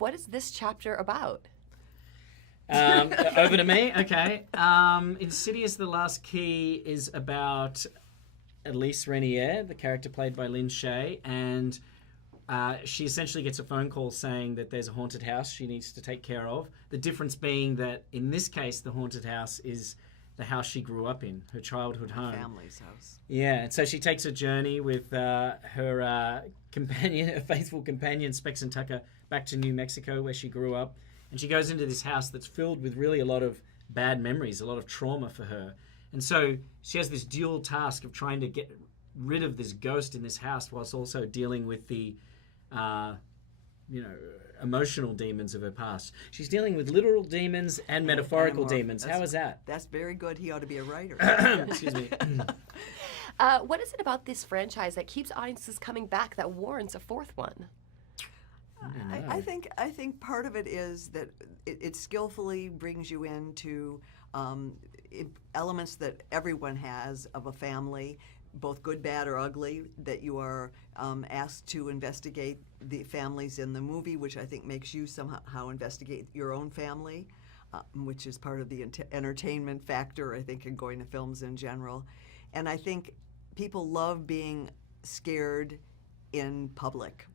what is this chapter about? Over to me? Okay. Insidious The Last Key is about Elise Rainier, the character played by Lin Shaye, and she essentially gets a phone call saying that there's a haunted house she needs to take care of. The difference being that in this case, the haunted house is the house she grew up in, her childhood home. Family's house. Yeah, and so she takes a journey with her companion, a faithful companion, Specs and Tucker, back to New Mexico where she grew up. And she goes into this house that's filled with really a lot of bad memories, a lot of trauma for her. And so she has this dual task of trying to get rid of this ghost in this house whilst also dealing with the, emotional demons of her past. She's dealing with literal demons and metaphorical demons. How is that? That's very good. He ought to be a writer. Excuse me. What is it about this franchise that keeps audiences coming back that warrants a fourth one? I think part of it is that it skillfully brings you into elements that everyone has of a family, both good, bad, or ugly, that you are asked to investigate the families in the movie, which I think makes you somehow investigate your own family, which is part of the entertainment factor, I think, in going to films in general. And I think people love being scared in public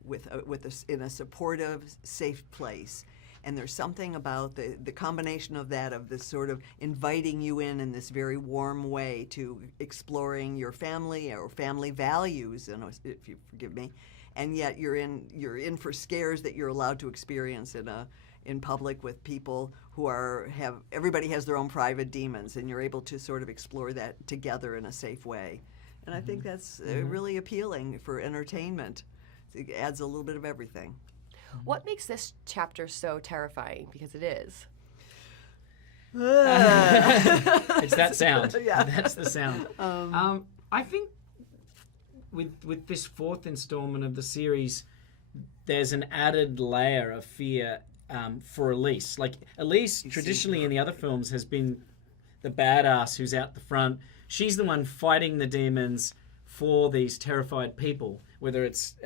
in a supportive, safe place. And there's something about the combination of that, of this sort of inviting you in this very warm way to exploring your family or family values, if you forgive me, and yet you're in for scares that you're allowed to experience in public with people who everybody has their own private demons, and you're able to sort of explore that together in a safe way. And I think that's really appealing for entertainment. It adds a little bit of everything. What makes this chapter so terrifying? Because it is. It's that sound. Yeah. That's the sound. I think with this fourth installment of the series, there's an added layer of fear for Elise. Like, Elise, traditionally in the other films, has been the badass who's out the front. She's the one fighting the demons for these terrified people, whether it's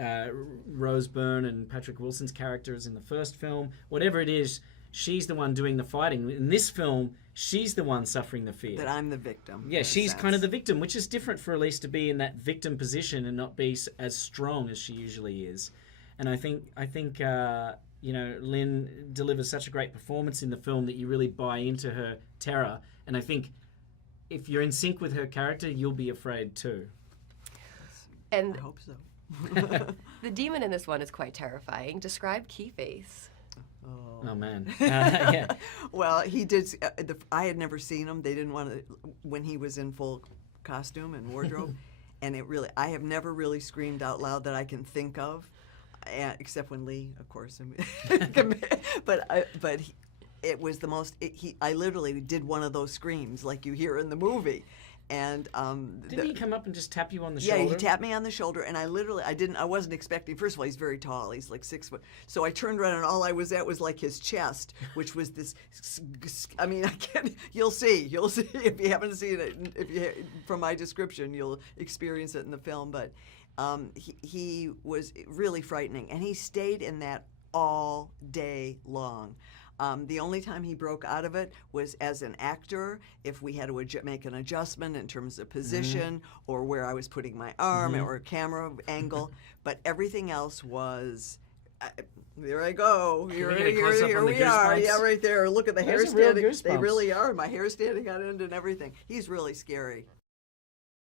Rose Byrne and Patrick Wilson's characters in the first film, whatever it is, she's the one doing the fighting. In this film, she's the one suffering the fear. That I'm the victim. Yeah, she's kind of the victim, which is different for Elise to be in that victim position and not be as strong as she usually is. And I think Lin delivers such a great performance in the film that you really buy into her terror. And I think if you're in sync with her character, you'll be afraid too. And I hope so. the demon in this one is quite terrifying. Describe Keyface. Oh man. Yeah. Well, he did. I had never seen him. They didn't want to when he was in full costume and wardrobe, and I have never really screamed out loud that I can think of, except when Leigh, of course. But it was the most. I literally did one of those screams like you hear in the movie. And didn't he come up and just tap you on the shoulder? Yeah, he tapped me on the shoulder, and I wasn't expecting. First of all, he's very tall. He's like 6 foot. So I turned around, and all I was at was like his chest, which was this. I mean, I can't. You'll see if you haven't seen it. From my description, you'll experience it in the film. But he was really frightening, and he stayed in that all day long. The only time he broke out of it was as an actor, if we had to make an adjustment in terms of position or where I was putting my arm or camera angle. But everything else was, there I go. Here we are. Yeah, right there. Look at the hair standing. They really are. My hair standing on end and everything. He's really scary.